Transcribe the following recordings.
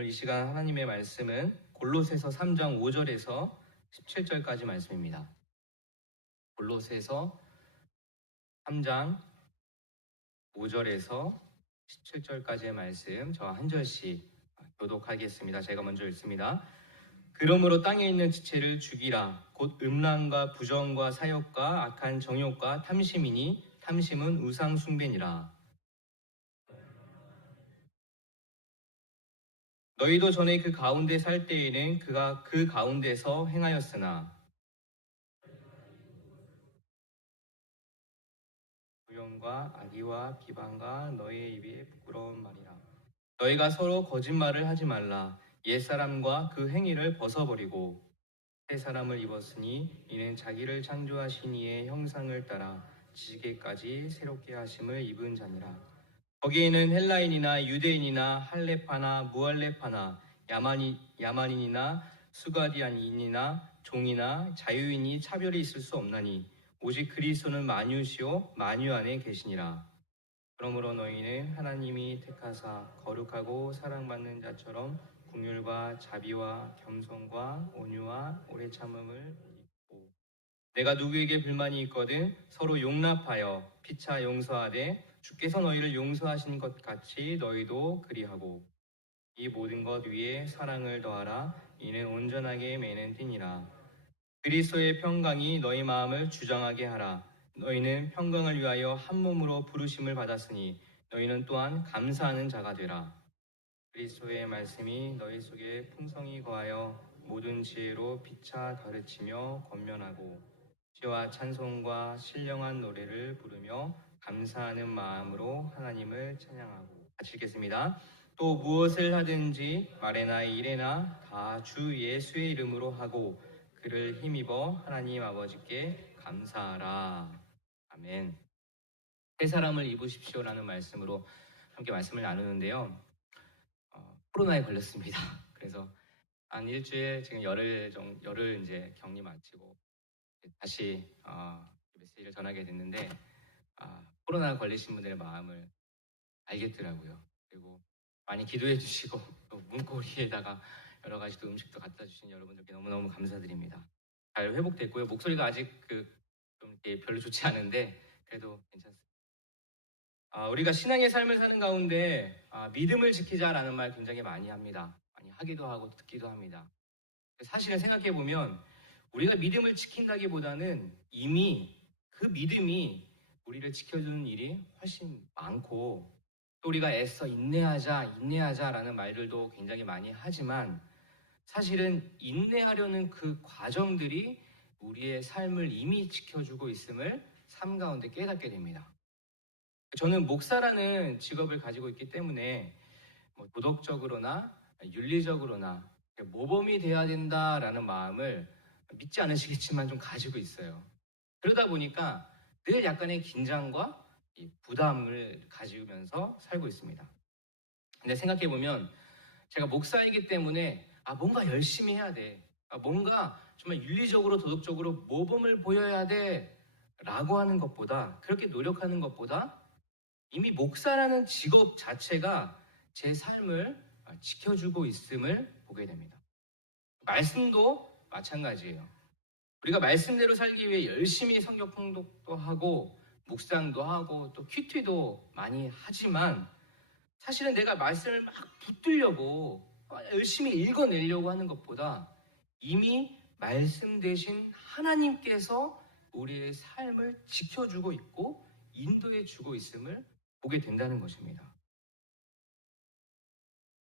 이 시간 하나님의 말씀은 골로새서 3장 5절에서 17절까지 말씀입니다. 골로새서 3장 5절에서 17절까지의 말씀 저 한 절씩 교독하겠습니다. 제가 먼저 읽습니다. 그러므로 땅에 있는 지체를 죽이라. 곧 음란과 부정과 사욕과 악한 정욕과 탐심이니 탐심은 우상 숭배니라. 너희도 전에 그 가운데 살 때에는 그가 그 가운데서 행하였으나 부연과 악의와 비방과 너희의 입에 부끄러운 말이라. 너희가 서로 거짓말을 하지 말라. 옛사람과 그 행위를 벗어버리고 새 사람을 입었으니 이는 자기를 창조하신 이의 형상을 따라 지식에까지 새롭게 하심을 입은 자니라. 거기에는 헬라인이나 유대인이나 할레파나 무할레파나 야만인이나 수가디안인이나 종이나 자유인이 차별이 있을 수 없나니 오직 그리스도는 만유시요 만유 안에 계시니라. 그러므로 너희는 하나님이 택하사 거룩하고 사랑받는 자처럼 긍휼과 자비와 겸손과 온유와 오래 참음을 입고 내가 누구에게 불만이 있거든 서로 용납하여 피차 용서하되 주께서 너희를 용서하신 것 같이 너희도 그리하고 이 모든 것 위에 사랑을 더하라. 이는 온전하게 매는 띠니라. 그리스도의 평강이 너희 마음을 주장하게 하라. 너희는 평강을 위하여 한 몸으로 부르심을 받았으니 너희는 또한 감사하는 자가 되라. 그리스도의 말씀이 너희 속에 풍성히 거하여 모든 지혜로 피차 가르치며 권면하고 시와 찬송과 신령한 노래를 부르며 감사하는 마음으로 하나님을 찬양하고. 같이 읽겠습니다. 또 무엇을 하든지 말에나 일에나 다 주 예수의 이름으로 하고 그를 힘입어 하나님 아버지께 감사하라. 아멘. 새 사람을 입으십시오라는 말씀으로 함께 말씀을 나누는데요. 코로나에 걸렸습니다. 그래서 한 일주일 지금 열흘 이제 격리 마치고 다시 메시지를 전하게 됐는데 코로나 걸리신 분들의 마음을 알겠더라고요. 그리고 많이 기도해 주시고 또 문고리에다가 여러 가지 또 음식도 갖다 주신 여러분들께 너무너무 감사드립니다. 잘 회복됐고요. 목소리가 아직 좀 이렇게 별로 좋지 않은데 그래도 괜찮습니다. 우리가 신앙의 삶을 사는 가운데 믿음을 지키자라는 말 굉장히 많이 합니다. 많이 하기도 하고 듣기도 합니다. 사실은 생각해 보면 우리가 믿음을 지킨다기보다는 이미 그 믿음이 우리를 지켜주는 일이 훨씬 많고 또 우리가 애써 인내하자라는 말들도 굉장히 많이 하지만 사실은 인내하려는 그 과정들이 우리의 삶을 이미 지켜주고 있음을 삶 가운데 깨닫게 됩니다. 저는 목사라는 직업을 가지고 있기 때문에 도덕적으로나 윤리적으로나 모범이 돼야 된다라는 마음을 믿지 않으시겠지만 좀 가지고 있어요. 그러다 보니까 늘 약간의 긴장과 이 부담을 가지면서 살고 있습니다. 근데 생각해보면 제가 목사이기 때문에 뭔가 열심히 해야 돼. 뭔가 정말 윤리적으로 도덕적으로 모범을 보여야 돼 라고 하는 것보다 그렇게 노력하는 것보다 이미 목사라는 직업 자체가 제 삶을 지켜주고 있음을 보게 됩니다. 말씀도 마찬가지예요. 우리가 말씀대로 살기 위해 열심히 성경 통독도 하고 묵상도 하고 또 큐티도 많이 하지만 사실은 내가 말씀을 막 붙들려고 열심히 읽어내려고 하는 것보다 이미 말씀 대신 하나님께서 우리의 삶을 지켜주고 있고 인도해주고 있음을 보게 된다는 것입니다.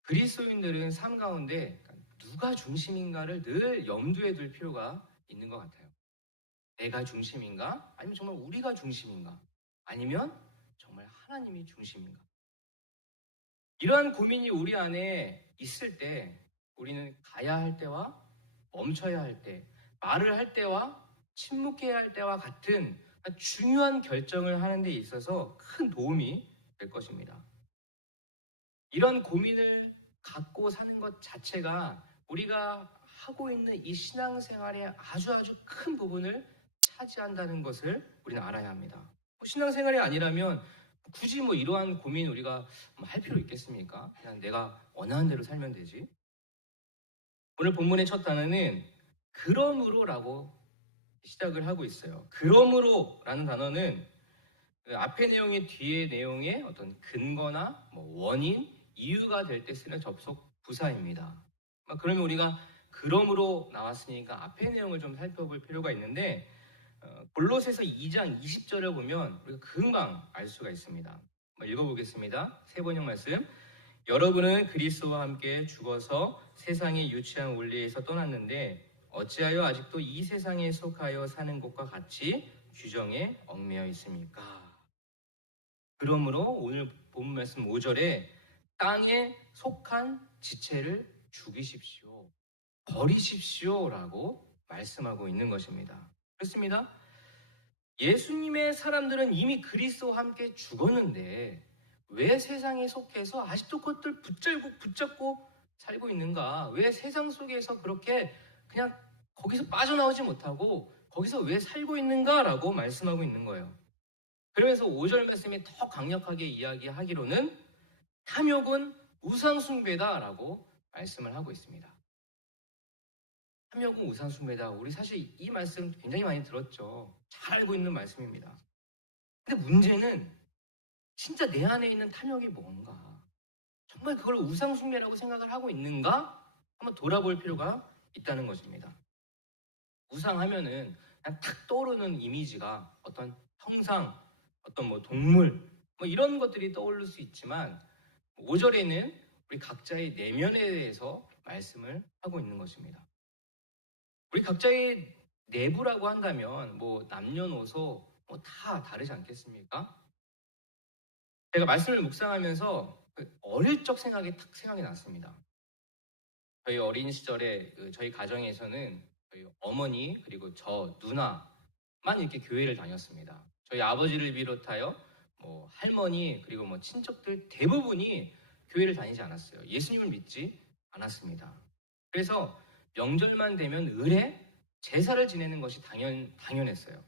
그리스도인들은 삶 가운데 누가 중심인가를 늘 염두에 둘 필요가 있는 것 같아요. 내가 중심인가? 아니면 정말 우리가 중심인가? 아니면 정말 하나님이 중심인가? 이러한 고민이 우리 안에 있을 때 우리는 가야 할 때와 멈춰야 할 때, 말을 할 때와 침묵해야 할 때와 같은 중요한 결정을 하는 데 있어서 큰 도움이 될 것입니다. 이런 고민을 갖고 사는 것 자체가 우리가 하고 있는 이 신앙생활의 아주 큰 부분을 차지한다는 것을 우리는 알아야 합니다. 신앙생활이 아니라면 굳이 뭐 이러한 고민 우리가 할 필요 있겠습니까? 그냥 내가 원하는 대로 살면 되지. 오늘 본문의 첫 단어는 그러므로라고 시작을 하고 있어요. 그러므로라는 단어는 그 앞의 내용의 뒤의 내용의 어떤 근거나 뭐 원인, 이유가 될 때 쓰는 접속 부사입니다. 그러면 우리가 그러므로 나왔으니까 앞의 내용을 좀 살펴볼 필요가 있는데 골로새서 2장 20절을 보면 우리가 금방 알 수가 있습니다. 읽어보겠습니다. 세 번역 말씀. 여러분은 그리스도와 함께 죽어서 세상의 유치한 원리에서 떠났는데 어찌하여 아직도 이 세상에 속하여 사는 것과 같이 규정에 얽매여 있습니까? 그러므로 오늘 본문 말씀 5절에 땅에 속한 지체를 죽이십시오. 버리십시오라고 말씀하고 있는 것입니다. 그렇습니다. 예수님의 사람들은 이미 그리스도와 함께 죽었는데 왜 세상에 속해서 아직도 그것들 붙잡고 살고 있는가? 왜 세상 속에서 그렇게 그냥 거기서 빠져나오지 못하고 거기서 왜 살고 있는가라고 말씀하고 있는 거예요. 그러면서 5절 말씀이 더 강력하게 이야기하기로는 탐욕은 우상숭배다라고 말씀을 하고 있습니다. 탐욕은 우상숭배다. 우리 사실 이 말씀 굉장히 많이 들었죠. 잘 알고 있는 말씀입니다. 근데 문제는 진짜 내 안에 있는 탐욕이 뭔가? 정말 그걸 우상숭배라고 생각을 하고 있는가? 한번 돌아볼 필요가 있다는 것입니다. 우상하면은 그냥 탁 떠오르는 이미지가 어떤 형상, 어떤 뭐 동물, 뭐 이런 것들이 떠오를 수 있지만 5절에는 우리 각자의 내면에 대해서 말씀을 하고 있는 것입니다. 우리 각자의 내부라고 한다면 뭐 남녀노소 뭐 다 다르지 않겠습니까? 제가 말씀을 묵상하면서 어릴 적 생각이 탁 생각이 났습니다. 저희 어린 시절에 저희 가정에서는 저희 어머니 그리고 저 누나만 이렇게 교회를 다녔습니다. 저희 아버지를 비롯하여 뭐 할머니 그리고 뭐 친척들 대부분이 교회를 다니지 않았어요. 예수님을 믿지 않았습니다. 그래서 명절만 되면 을에 제사를 지내는 것이 당연했어요.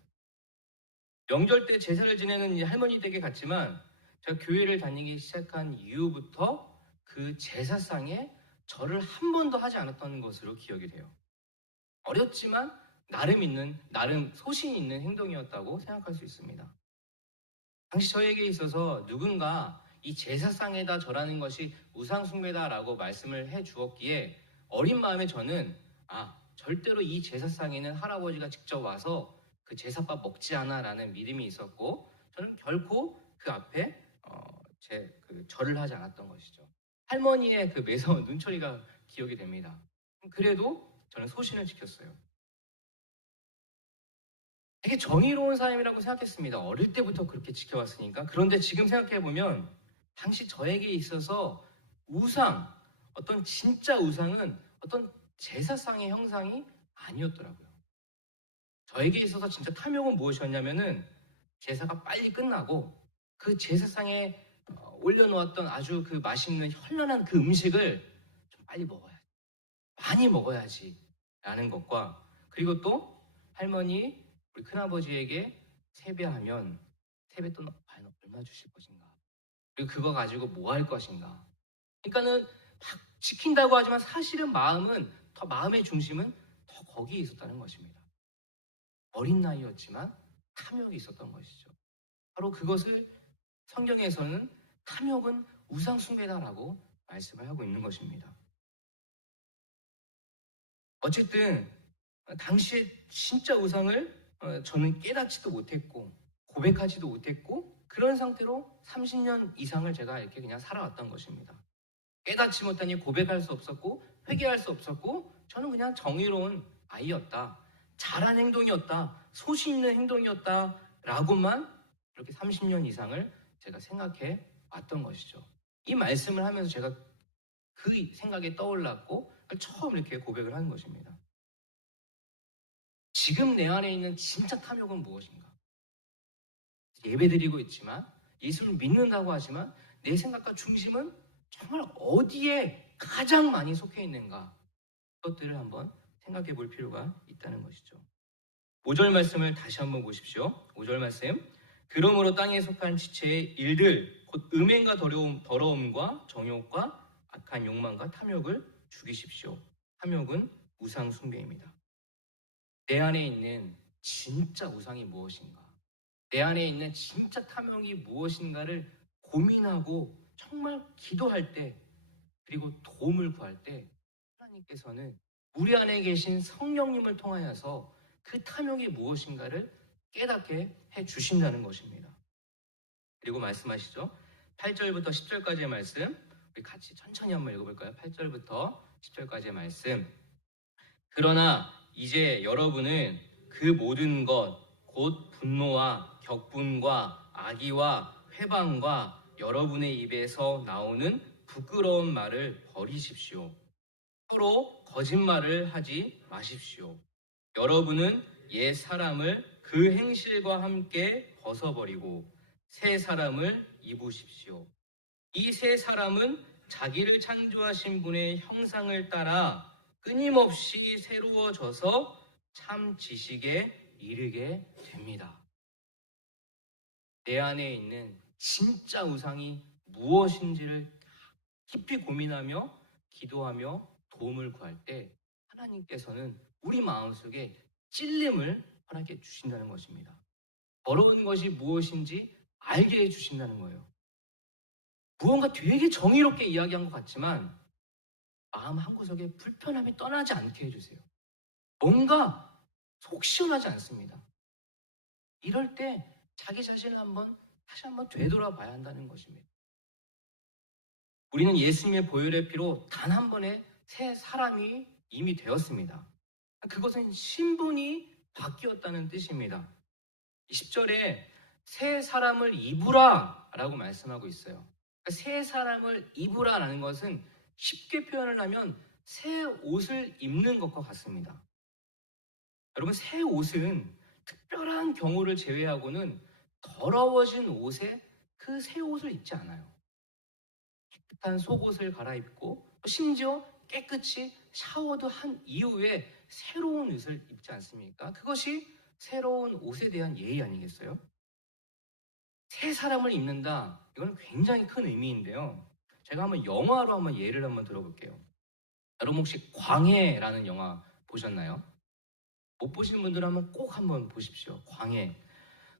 명절 때 제사를 지내는 할머니 댁에 갔지만 제가 교회를 다니기 시작한 이후부터 그 제사상에 절을 한 번도 하지 않았던 것으로 기억이 돼요. 어렸지만 나름 소신 있는 행동이었다고 생각할 수 있습니다. 당시 저에게 있어서 누군가 이 제사상에다 절하는 것이 우상숭배다라고 말씀을 해 주었기에 어린 마음에 저는 절대로 이 제사상에는 할아버지가 직접 와서 그 제사밥 먹지 않아라는 믿음이 있었고 저는 결코 그 앞에 절을 하지 않았던 것이죠. 할머니의 그 매서운 눈초리가 기억이 됩니다. 그래도 저는 소신을 지켰어요. 되게 정의로운 삶이라고 생각했습니다. 어릴 때부터 그렇게 지켜왔으니까. 그런데 지금 생각해보면 당시 저에게 있어서 어떤 진짜 우상은 어떤 제사상의 형상이 아니었더라고요. 저에게 있어서 진짜 탐욕은 무엇이었냐면은 제사가 빨리 끝나고 그 제사상에 올려놓았던 아주 그 맛있는 현란한 그 음식을 좀 빨리 먹어야지. 많이 먹어야지. 라는 것과 그리고 또 할머니, 우리 큰아버지에게 세배하면 세뱃돈 과연 얼마 주실 것인가? 그리고 그거 가지고 뭐 할 것인가? 그러니까는 막 지킨다고 하지만 사실은 마음의 중심은 더 거기에 있었다는 것입니다. 어린 나이였지만 탐욕이 있었던 것이죠. 바로 그것을 성경에서는 탐욕은 우상숭배다라고 말씀을 하고 있는 것입니다. 어쨌든 당시에 진짜 우상을 저는 깨닫지도 못했고 고백하지도 못했고 그런 상태로 30년 이상을 제가 이렇게 그냥 살아왔던 것입니다. 깨닫지 못하니 고백할 수 없었고 회개할 수 없었고 저는 그냥 정의로운 아이였다. 잘한 행동이었다. 소신 있는 행동이었다. 라고만 이렇게 30년 이상을 제가 생각해 왔던 것이죠. 이 말씀을 하면서 제가 그 생각에 떠올랐고 처음 이렇게 고백을 한 것입니다. 지금 내 안에 있는 진짜 탐욕은 무엇인가? 예배드리고 있지만 예수를 믿는다고 하지만 내 생각과 중심은 정말 어디에 가장 많이 속해 있는가? 그것들을 한번 생각해 볼 필요가 있다는 것이죠. 5절 말씀을 다시 한번 보십시오. 5절 말씀. 그러므로 땅에 속한 지체의 일들 곧 음행과 더러움과 정욕과 악한 욕망과 탐욕을 죽이십시오. 탐욕은 우상 숭배입니다. 내 안에 있는 진짜 우상이 무엇인가? 내 안에 있는 진짜 탐욕이 무엇인가를 고민하고 정말 기도할 때, 그리고 도움을 구할 때 하나님께서는 우리 안에 계신 성령님을 통하여서 그 탐욕이 무엇인가를 깨닫게 해 주신다는 것입니다. 그리고 말씀하시죠. 8절부터 10절까지의 말씀, 우리 같이 천천히 한번 읽어볼까요? 8절부터 10절까지의 말씀. 그러나 이제 여러분은 그 모든 것, 곧 분노와 격분과 악의와 회방과 여러분의 입에서 나오는 부끄러운 말을 버리십시오. 서로 거짓말을 하지 마십시오. 여러분은 옛 사람을 그 행실과 함께 벗어버리고 새 사람을 입으십시오. 이 새 사람은 자기를 창조하신 분의 형상을 따라 끊임없이 새로워져서 참 지식에 이르게 됩니다. 내 안에 있는 진짜 우상이 무엇인지를 깊이 고민하며 기도하며 도움을 구할 때 하나님께서는 우리 마음속에 찔림을 허락해 주신다는 것입니다. 더러운 것이 무엇인지 알게 해 주신다는 거예요. 무언가 되게 정의롭게 이야기한 것 같지만 마음 한구석에 불편함이 떠나지 않게 해주세요. 뭔가 속 시원하지 않습니다. 이럴 때 자기 자신을 다시 한번 되돌아봐야 한다는 것입니다. 우리는 예수님의 보혈의 피로 단 한 번에 새 사람이 이미 되었습니다. 그것은 신분이 바뀌었다는 뜻입니다. 10절에 새 사람을 입으라 라고 말씀하고 있어요. 새 사람을 입으라라는 것은 쉽게 표현을 하면 새 옷을 입는 것과 같습니다. 여러분, 새 옷은 특별한 경우를 제외하고는 더러워진 옷에 그 새 옷을 입지 않아요. 깨끗한 속옷을 갈아입고 심지어 깨끗이 샤워도 한 이후에 새로운 옷을 입지 않습니까? 그것이 새로운 옷에 대한 예의 아니겠어요? 새 사람을 입는다. 이건 굉장히 큰 의미인데요. 제가 영화로 예를 들어볼게요. 여러분 혹시 광해라는 영화 보셨나요? 못 보신 분들은 꼭 보십시오. 광해.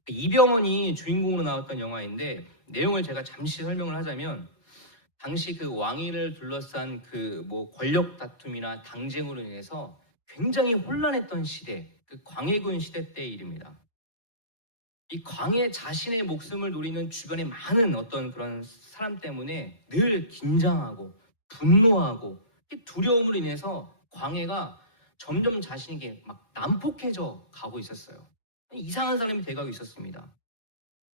이병헌이 주인공으로 나왔던 영화인데 내용을 제가 잠시 설명을 하자면 당시 그 왕위를 둘러싼 권력 다툼이나 당쟁으로 인해서 굉장히 혼란했던 시대, 그 광해군 시대 때의 일입니다. 이 광해 자신의 목숨을 노리는 주변의 많은 어떤 그런 사람 때문에 늘 긴장하고 분노하고 두려움으로 인해서 광해가 점점 자신에게 난폭해져 가고 있었어요. 이상한 사람이 돼가고 있었습니다.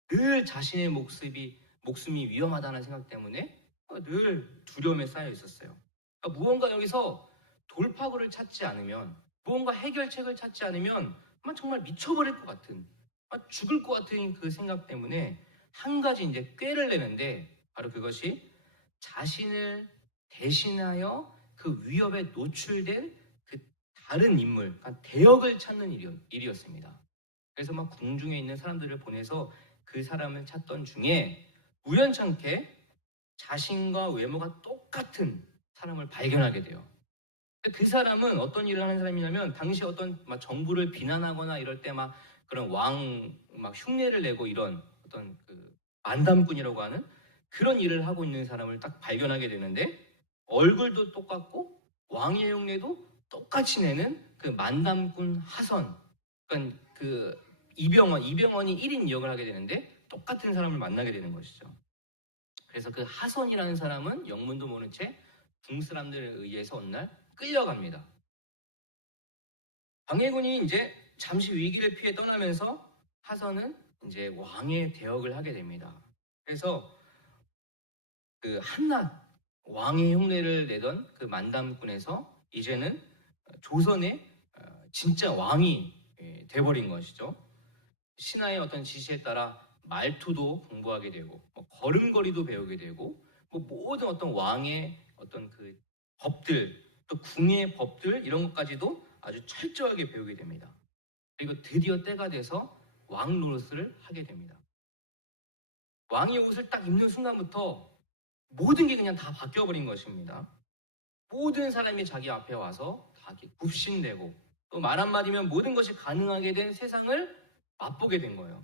늘 자신의 목숨이 위험하다는 생각 때문에 늘 두려움에 쌓여 있었어요. 그러니까 무언가 여기서 돌파구를 찾지 않으면, 무언가 해결책을 찾지 않으면 아마 정말 미쳐버릴 것 같은, 죽을 것 같은 그 생각 때문에 한 가지 이제 꾀를 내는데 바로 그것이 자신을 대신하여 그 위협에 노출된 그 다른 인물, 그러니까 대역을 찾는 일이었습니다. 그래서 궁중에 있는 사람들을 보내서 그 사람을 찾던 중에 우연찮게 자신과 외모가 똑같은 사람을 발견하게 돼요. 그 사람은 어떤 일을 하는 사람이냐면 당시 어떤 정부를 비난하거나 이럴 때 그런 흉내를 내고 이런 어떤 만담꾼이라고 하는 그런 일을 하고 있는 사람을 딱 발견하게 되는데 얼굴도 똑같고 왕의 흉내도 똑같이 내는 그 만담꾼 하선, 그러니까 이병헌이 1인 역을 하게 되는데 똑같은 사람을 만나게 되는 것이죠. 그래서 그 하선이라는 사람은 영문도 모른 채 궁사람들에 의해서 어느 날 끌려갑니다. 광해군이 이제 잠시 위기를 피해 떠나면서 하선은 이제 왕의 대역을 하게 됩니다. 그래서 그 한낱 왕의 흉내를 내던 그 만담꾼에서 이제는 조선의 진짜 왕이 돼버린 것이죠. 신하의 어떤 지시에 따라 말투도 공부하게 되고 걸음걸이도 배우게 되고 모든 어떤 왕의 어떤 그 법들, 또 궁의 법들 이런 것까지도 아주 철저하게 배우게 됩니다. 그리고 드디어 때가 돼서 왕 노릇을 하게 됩니다. 왕이 옷을 딱 입는 순간부터 모든 게 그냥 다 바뀌어버린 것입니다. 모든 사람이 자기 앞에 와서 다 이렇게 굽신대고 또 말 한마디면 모든 것이 가능하게 된 세상을 맛보게 된 거예요.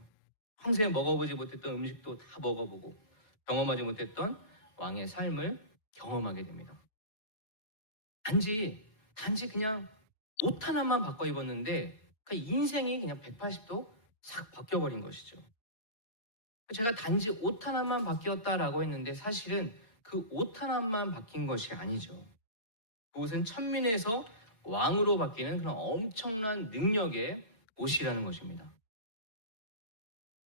평생 먹어보지 못했던 음식도 다 먹어보고 경험하지 못했던 왕의 삶을 경험하게 됩니다. 단지 그냥 옷 하나만 바꿔 입었는데 그 인생이 그냥 180도 싹 바뀌어버린 것이죠. 제가 단지 옷 하나만 바뀌었다라고 했는데 사실은 그 옷 하나만 바뀐 것이 아니죠. 그 옷은 천민에서 왕으로 바뀌는 그런 엄청난 능력의 옷이라는 것입니다.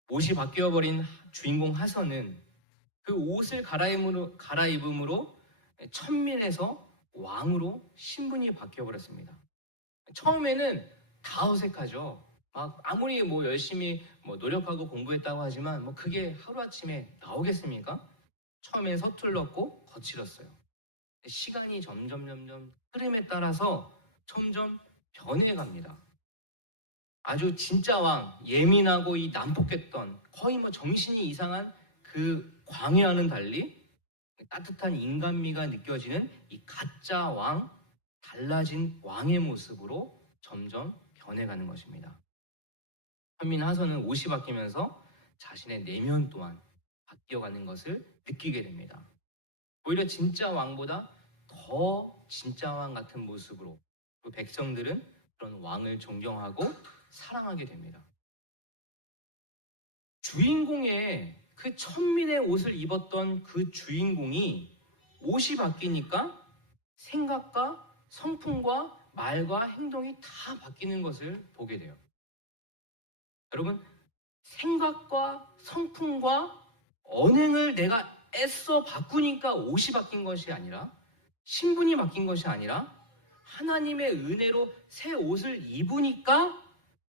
옷이 바뀌어버린 주인공 하선은 그 옷을 갈아입음으로 천민에서 왕으로 신분이 바뀌어버렸습니다. 처음에는 다 어색하죠. 막 아무리 뭐 열심히 노력하고 공부했다고 하지만 그게 하루아침에 나오겠습니까? 처음엔 서툴렀고 거칠었어요. 시간이 점점 흐름에 따라서 점점 변해갑니다. 아주 진짜 왕, 예민하고 이 난폭했던 거의 정신이 이상한 그 광야와는 달리 따뜻한 인간미가 느껴지는 이 가짜 왕, 달라진 왕의 모습으로 점점 변해가는 것입니다. 현민 하선은 옷이 바뀌면서 자신의 내면 또한 바뀌어가는 것을 느끼게 됩니다. 오히려 진짜 왕보다 더 진짜 왕 같은 모습으로 그 백성들은 그런 왕을 존경하고 사랑하게 됩니다. 주인공의 그 천민의 옷을 입었던 그 주인공이 옷이 바뀌니까 생각과 성품과 말과 행동이 다 바뀌는 것을 보게 돼요. 여러분, 생각과 성품과 언행을 내가 애써 바꾸니까 옷이 바뀐 것이 아니라 신분이 바뀐 것이 아니라 하나님의 은혜로 새 옷을 입으니까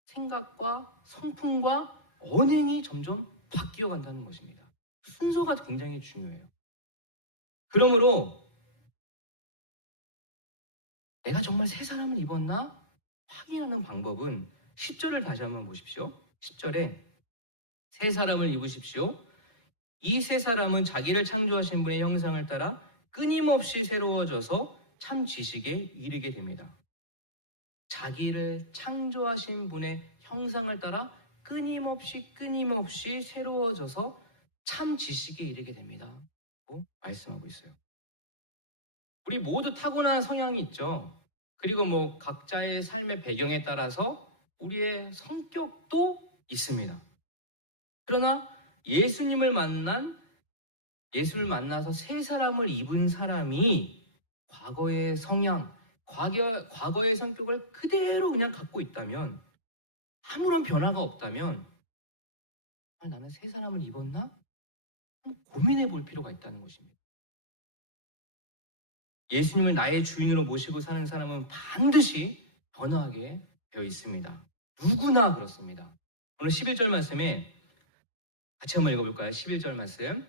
생각과 성품과 언행이 점점 바뀌어 간다는 것입니다. 순서가 굉장히 중요해요. 그러므로 내가 정말 새 사람을 입었나 확인하는 방법은 10절을 다시 한번 보십시오. 10절에 새 사람을 입으십시오. 이 새 사람은 자기를 창조하신 분의 형상을 따라 끊임없이 새로워져서 참 지식에 이르게 됩니다. 자기를 창조하신 분의 형상을 따라 끊임없이 새로워져서 참 지식에 이르게 됩니다. 라고 말씀하고 있어요. 우리 모두 타고난 성향이 있죠. 그리고 각자의 삶의 배경에 따라서 우리의 성격도 있습니다. 그러나 예수를 만나서 새 사람을 입은 사람이 과거의 성향, 과거의 성격을 그대로 그냥 갖고 있다면, 아무런 변화가 없다면 나는 새 사람을 입었나? 고민해 볼 필요가 있다는 것입니다. 예수님을 나의 주인으로 모시고 사는 사람은 반드시 변화하게 되어 있습니다. 누구나 그렇습니다. 오늘 11절 말씀에 같이 한번 읽어볼까요? 11절 말씀.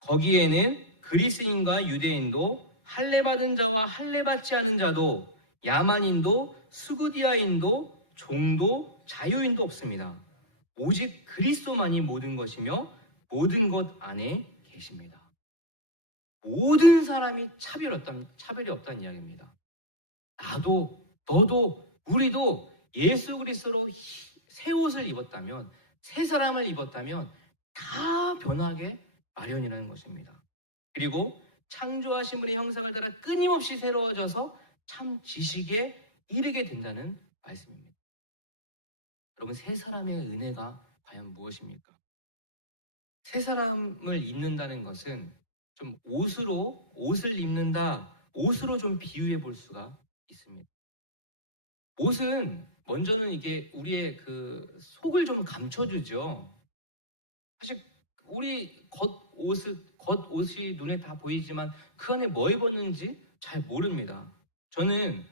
거기에는 그리스인과 유대인도 할례받은 자와 할례받지 않은 자도 야만인도 수구디아인도 종도 자유인도 없습니다. 오직 그리스도만이 모든 것이며 모든 것 안에 계십니다. 모든 사람이 차별이 없다는 이야기입니다. 나도, 너도, 우리도 예수 그리스도로 새 옷을 입었다면, 새 사람을 입었다면 다 변하게 마련이라는 것입니다. 그리고 창조하신 분의 형상을 따라 끊임없이 새로워져서 참 지식에 이르게 된다는 말씀입니다. 여러분, 새 사람의 은혜가 과연 무엇입니까? 새 사람을 입는다는 것은 좀 옷을 입는다, 옷으로 좀 비유해 볼 수가 있습니다. 옷은 먼저는 이게 우리의 그 속을 좀 감춰주죠. 사실 우리 겉옷이 눈에 다 보이지만 그 안에 뭐 입었는지 잘 모릅니다. 저는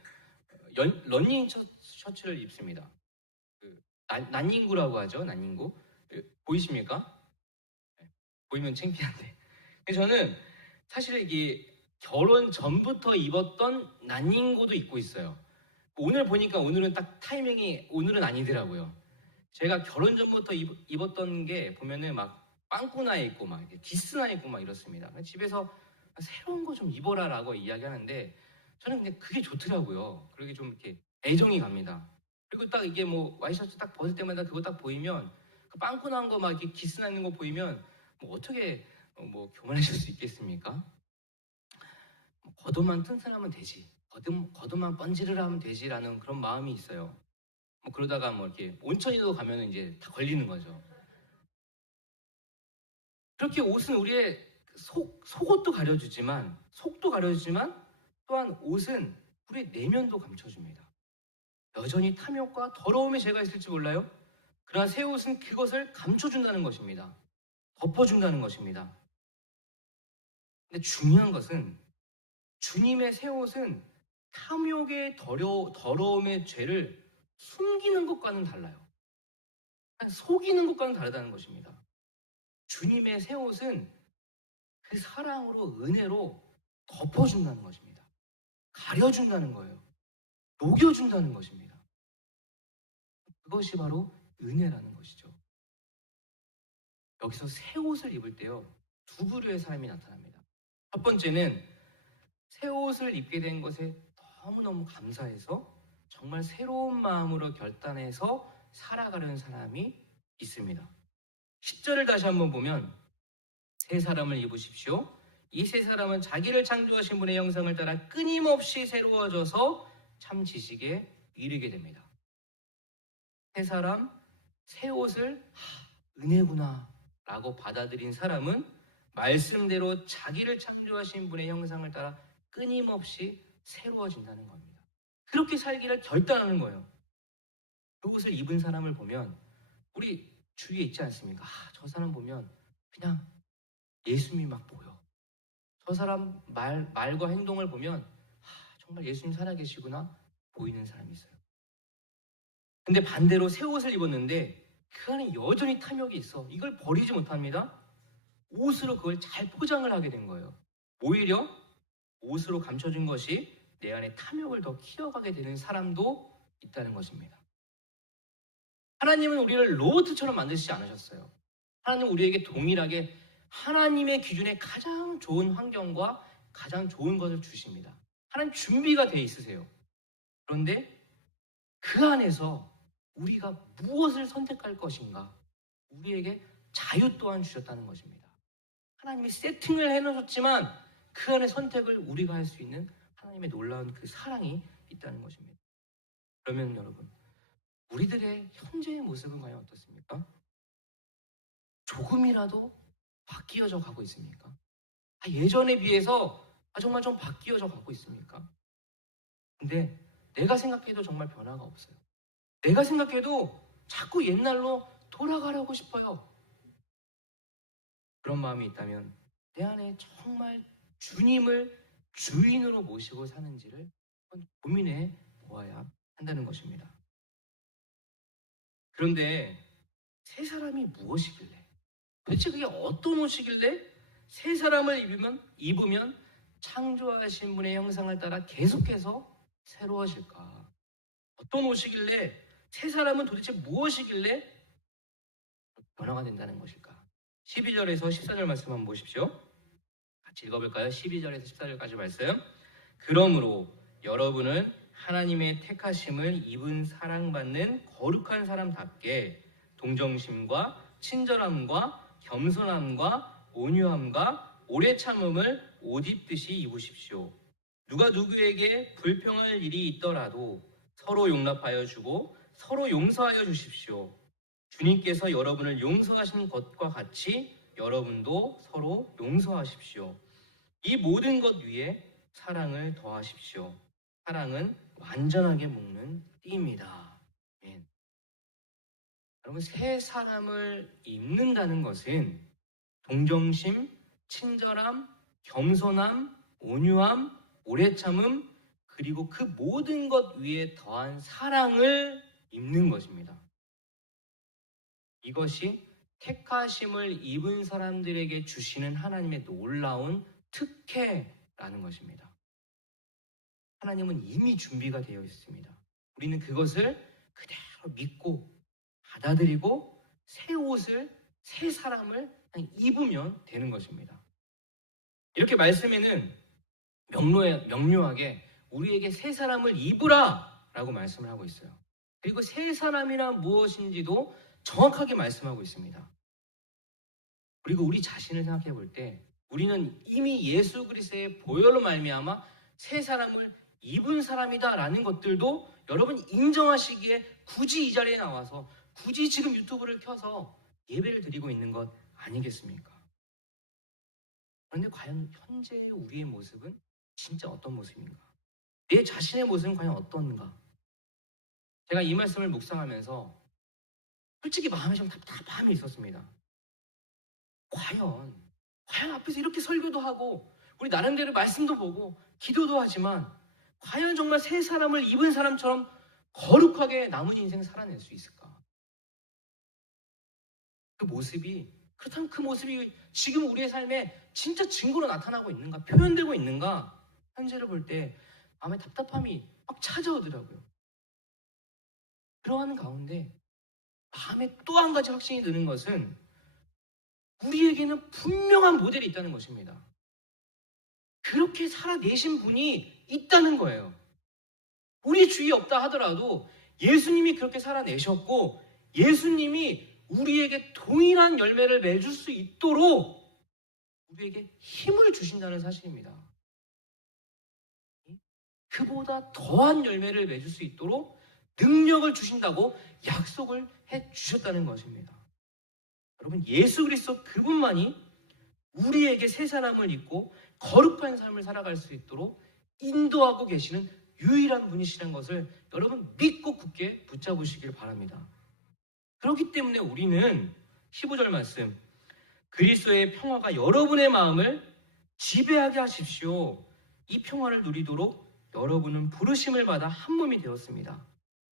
러닝 셔츠를 입습니다. 난닝구라고 하죠. 난닝구. 보이십니까? 보이면 창피한데. 저는 사실 이게 결혼 전부터 입었던 난닝구도 입고 있어요. 오늘 보니까 오늘은 딱 타이밍이 오늘은 아니더라고요. 제가 결혼 전부터 입었던 게 보면은 막 빵꾸나 있고 막 기스나 있고 막 이렇습니다. 집에서 새로운 거 좀 입어라라고 이야기하는데 저는 그냥 그게 좋더라고요. 그러게 좀 이렇게 애정이 갑니다. 그리고 딱 이게 뭐 와이셔츠 딱 벗을 때마다 그거 딱 보이면 그 빵꾸 난 거 막 이렇게 기스 나는 거 보이면 뭐 어떻게 뭐 교만하실 수 있겠습니까? 뭐 겉옷만 튼튼하면 되지. 겉옷만 번지르르 하면 되지라는 그런 마음이 있어요. 뭐 그러다가 뭐 이렇게 온천이도 가면은 이제 다 걸리는 거죠. 그렇게 옷은 우리의 속옷도 가려주지만, 속도 가려주지만, 또한 옷은 우리의 내면도 감춰줍니다. 여전히 탐욕과 더러움의 죄가 있을지 몰라요? 그러나 새 옷은 그것을 감춰준다는 것입니다. 덮어준다는 것입니다. 근데 중요한 것은 주님의 새 옷은 탐욕의 더러움의 죄를 숨기는 것과는 달라요. 속이는 것과는 다르다는 것입니다. 주님의 새 옷은 그 사랑으로, 은혜로 덮어준다는 것입니다. 가려준다는 거예요. 녹여준다는 것입니다. 그것이 바로 은혜라는 것이죠. 여기서 새 옷을 입을 때요, 두 부류의 사람이 나타납니다. 첫 번째는 새 옷을 입게 된 것에 너무너무 감사해서 정말 새로운 마음으로 결단해서 살아가려는 사람이 있습니다. 10절을 다시 한번 보면 새 사람을 입으십시오. 이 새 사람은 자기를 창조하신 분의 형상을 따라 끊임없이 새로워져서 참 지식에 이르게 됩니다. 새 사람, 새 옷을 은혜구나 라고 받아들인 사람은 말씀대로 자기를 창조하신 분의 형상을 따라 끊임없이 새로워진다는 겁니다. 그렇게 살기를 결단하는 거예요. 그 옷을 입은 사람을 보면 우리 주위에 있지 않습니까? 저 사람 보면 그냥 예수님이 막 보여. 저 사람 말과 행동을 보면 정말 예수님 살아계시구나 보이는 사람이 있어요. 근데 반대로 새 옷을 입었는데 그 안에 여전히 탐욕이 있어. 이걸 버리지 못합니다. 옷으로 그걸 잘 포장을 하게 된 거예요. 오히려 옷으로 감춰준 것이 내 안에 탐욕을 더 키워가게 되는 사람도 있다는 것입니다. 하나님은 우리를 로봇처럼 만드시지 않으셨어요. 하나님은 우리에게 동일하게 하나님의 기준에 가장 좋은 환경과 가장 좋은 것을 주십니다. 하나님 준비가 돼 있으세요. 그런데 그 안에서 우리가 무엇을 선택할 것인가, 우리에게 자유 또한 주셨다는 것입니다. 하나님이 세팅을 해놓으셨지만 그 안에 선택을 우리가 할 수 있는 하나님의 놀라운 그 사랑이 있다는 것입니다. 그러면 여러분, 우리들의 현재의 모습은 과연 어떻습니까? 조금이라도 바뀌어져 가고 있습니까? 예전에 비해서 정말 좀 바뀌어져 가고 있습니까? 근데 내가 생각해도 정말 변화가 없어요. 내가 생각해도 자꾸 옛날로 돌아가려고 싶어요. 그런 마음이 있다면 내 안에 정말 주님을 주인으로 모시고 사는지를 한번 고민해 보아야 한다는 것입니다. 그런데 새 사람이 무엇이길래? 도대체 그게 어떤 옷이길래 새 사람을 입으면 창조하신 분의 형상을 따라 계속해서 새로워질까? 어떤 옷이길래 새 사람은 도대체 무엇이길래 변화가 된다는 것일까? 12절에서 14절 말씀 한번 보십시오. 같이 읽어볼까요? 12절에서 14절까지 말씀. 그러므로 여러분은 하나님의 택하심을 입은 사랑받는 거룩한 사람답게 동정심과 친절함과 겸손함과 온유함과 오래 참음을 옷 입듯이 입으십시오. 누가 누구에게 불평할 일이 있더라도 서로 용납하여 주고 서로 용서하여 주십시오. 주님께서 여러분을 용서하신 것과 같이 여러분도 서로 용서하십시오. 이 모든 것 위에 사랑을 더하십시오. 사랑은 완전하게 묶는 띠입니다. 아멘. 여러분, 새 사람을 입는다는 것은 동정심, 친절함, 겸손함, 온유함, 오래 참음, 그리고 그 모든 것 위에 더한 사랑을 입는 것입니다. 이것이 택하심을 입은 사람들에게 주시는 하나님의 놀라운 특혜라는 것입니다. 하나님은 이미 준비가 되어 있습니다. 우리는 그것을 그대로 믿고 받아들이고 새 옷을, 새 사람을 그냥 입으면 되는 것입니다. 이렇게 말씀에는 명료하게 우리에게 새 사람을 입으라 라고 말씀을 하고 있어요. 그리고 새 사람이란 무엇인지도 정확하게 말씀하고 있습니다. 그리고 우리 자신을 생각해 볼 때 우리는 이미 예수 그리스도의 보혈로 말미암아 새 사람을 입은 사람이다라는 것들도 여러분 인정하시기에 굳이 이 자리에 나와서 굳이 지금 유튜브를 켜서 예배를 드리고 있는 것 아니겠습니까? 그런데 과연 현재의 우리의 모습은 진짜 어떤 모습인가? 내 자신의 모습은 과연 어떤가? 제가 이 말씀을 묵상하면서 솔직히 마음에 좀 답답함이 있었습니다. 과연 앞에서 이렇게 설교도 하고 우리 나름대로 말씀도 보고 기도도 하지만 과연 정말 새 사람을 입은 사람처럼 거룩하게 남은 인생 살아낼 수 있을까? 그렇다면 그 모습이 지금 우리의 삶에 진짜 증거로 나타나고 있는가? 표현되고 있는가? 현재를 볼 때 마음에 답답함이 막 찾아오더라고요. 그러한 가운데 마음에 또 한 가지 확신이 드는 것은 우리에게는 분명한 모델이 있다는 것입니다. 그렇게 살아내신 분이 있다는 거예요. 우리 주위에 없다 하더라도 예수님이 그렇게 살아내셨고 예수님이 우리에게 동일한 열매를 맺을 수 있도록 우리에게 힘을 주신다는 사실입니다. 그보다 더한 열매를 맺을 수 있도록 능력을 주신다고 약속을 해주셨다는 것입니다. 여러분, 예수 그리스도 그분만이 우리에게 새 사람을 입고 거룩한 삶을 살아갈 수 있도록 인도하고 계시는 유일한 분이시라는 것을 여러분 믿고 굳게 붙잡으시길 바랍니다. 그렇기 때문에 우리는 15절 말씀, 그리스도의 평화가 여러분의 마음을 지배하게 하십시오. 이 평화를 누리도록 여러분은 부르심을 받아 한 몸이 되었습니다.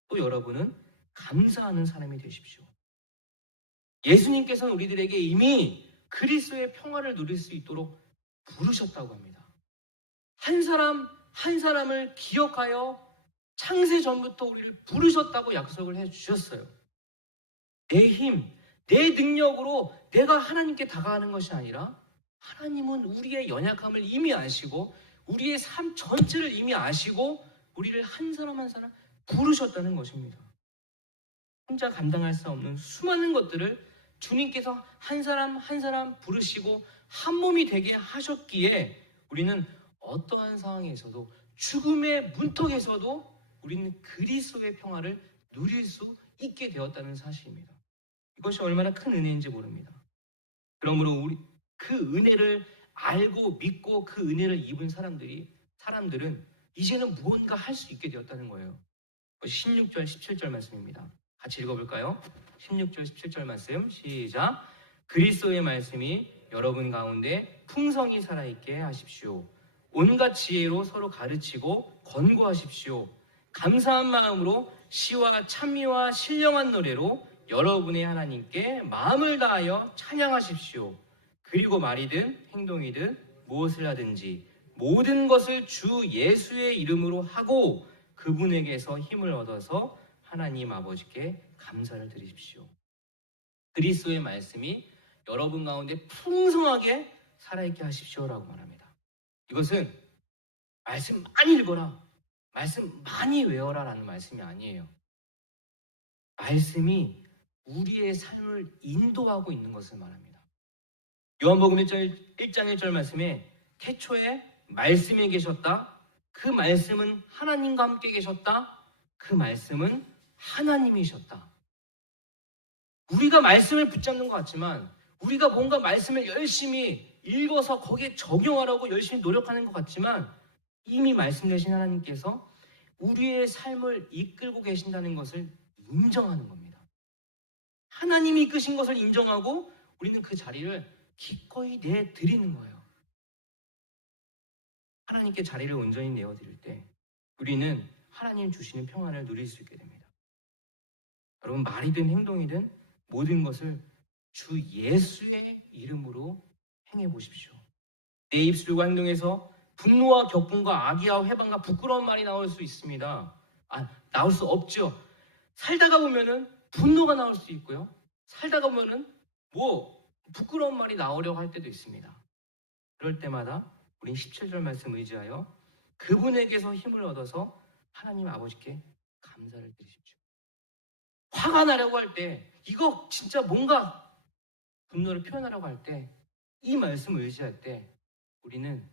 또 여러분은 감사하는 사람이 되십시오. 예수님께서는 우리들에게 이미 그리스도의 평화를 누릴 수 있도록 부르셨다고 합니다. 한 사람 한 사람을 기억하여 창세 전부터 우리를 부르셨다고 약속을 해주셨어요. 내 힘, 내 능력으로 내가 하나님께 다가가는 것이 아니라 하나님은 우리의 연약함을 이미 아시고 우리의 삶 전체를 이미 아시고 우리를 한 사람 한 사람 부르셨다는 것입니다. 혼자 감당할 수 없는 수많은 것들을 주님께서 한 사람 한 사람 부르시고 한 몸이 되게 하셨기에 우리는 어떠한 상황에서도 죽음의 문턱에서도 우리는 그리스도의 평화를 누릴 수 있게 되었다는 사실입니다. 이것이 얼마나 큰 은혜인지 모릅니다. 그러므로 우리 그 은혜를 알고 믿고 그 은혜를 입은 사람들은 이제는 무언가 할 수 있게 되었다는 거예요. 16절 17절 말씀입니다. 같이 읽어볼까요? 16절 17절 말씀 시작. 그리스도의 말씀이 여러분 가운데 풍성히 살아있게 하십시오. 온갖 지혜로 서로 가르치고 권고하십시오. 감사한 마음으로 시와 찬미와 신령한 노래로 여러분의 하나님께 마음을 다하여 찬양하십시오. 그리고 말이든 행동이든 무엇을 하든지 모든 것을 주 예수의 이름으로 하고 그분에게서 힘을 얻어서 하나님 아버지께 감사를 드리십시오. 그리스도의 말씀이 여러분 가운데 풍성하게 살아있게 하십시오라고 말합니다. 이것은 말씀 많이 읽어라, 말씀 많이 외워라 라는 말씀이 아니에요. 말씀이 우리의 삶을 인도하고 있는 것을 말합니다. 요한복음 1장 1절 말씀에 태초에 말씀이 계셨다. 그 말씀은 하나님과 함께 계셨다. 그 말씀은 하나님이셨다. 우리가 말씀을 붙잡는 것 같지만 우리가 뭔가 말씀을 열심히 읽어서 거기에 적용하려고 열심히 노력하는 것 같지만 이미 말씀되신 하나님께서 우리의 삶을 이끌고 계신다는 것을 인정하는 겁니다. 하나님이 이끄신 것을 인정하고 우리는 그 자리를 기꺼이 내드리는 거예요. 하나님께 자리를 온전히 내어드릴 때 우리는 하나님 주시는 평안을 누릴 수 있게 됩니다. 여러분, 말이든 행동이든 모든 것을 주 예수의 이름으로 행해 보십시오. 내 입술과 행동에서 분노와 격분과 악의와 회방과 부끄러운 말이 나올 수 있습니다. 나올 수 없죠. 살다가 보면은 분노가 나올 수 있고요. 살다가 보면은 부끄러운 말이 나오려고 할 때도 있습니다. 그럴 때마다 우린 17절 말씀 의지하여 그분에게서 힘을 얻어서 하나님 아버지께 감사를 드리십시오. 화가 나려고 할 때, 이거 진짜 뭔가 분노를 표현하려고 할 때, 이 말씀을 의지할 때 우리는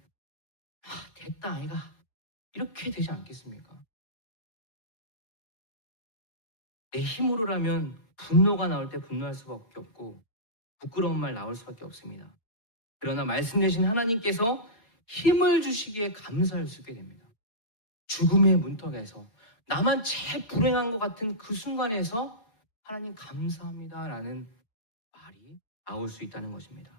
됐다 아이가 이렇게 되지 않겠습니까? 내 힘으로라면 분노가 나올 때 분노할 수밖에 없고 부끄러운 말 나올 수밖에 없습니다. 그러나 말씀 되신 하나님께서 힘을 주시기에 감사할 수 있게 됩니다. 죽음의 문턱에서 나만 제일 불행한 것 같은 그 순간에서 하나님 감사합니다라는 말이 나올 수 있다는 것입니다.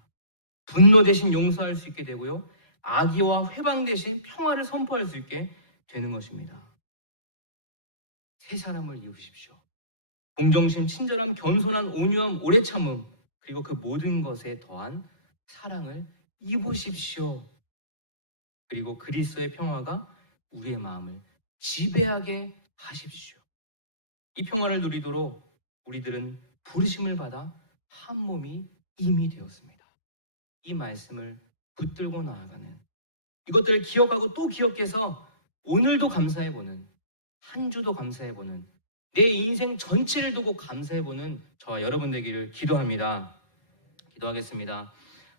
분노 대신 용서할 수 있게 되고요. 악의와 회방 대신 평화를 선포할 수 있게 되는 것입니다. 세 사람을 이으십시오. 공정심, 친절함, 겸손한 온유함, 오래 참음, 그리고 그 모든 것에 더한 사랑을 입으십시오. 그리고 그리스도의 평화가 우리의 마음을 지배하게 하십시오. 이 평화를 누리도록 우리들은 부르심을 받아 한 몸이 이미 되었습니다. 이 말씀을 붙들고 나아가는, 이것들을 기억하고 또 기억해서 오늘도 감사해보는, 한 주도 감사해보는, 내 인생 전체를 두고 감사해보는 저와 여러분 되기를 기도합니다. 기도하겠습니다.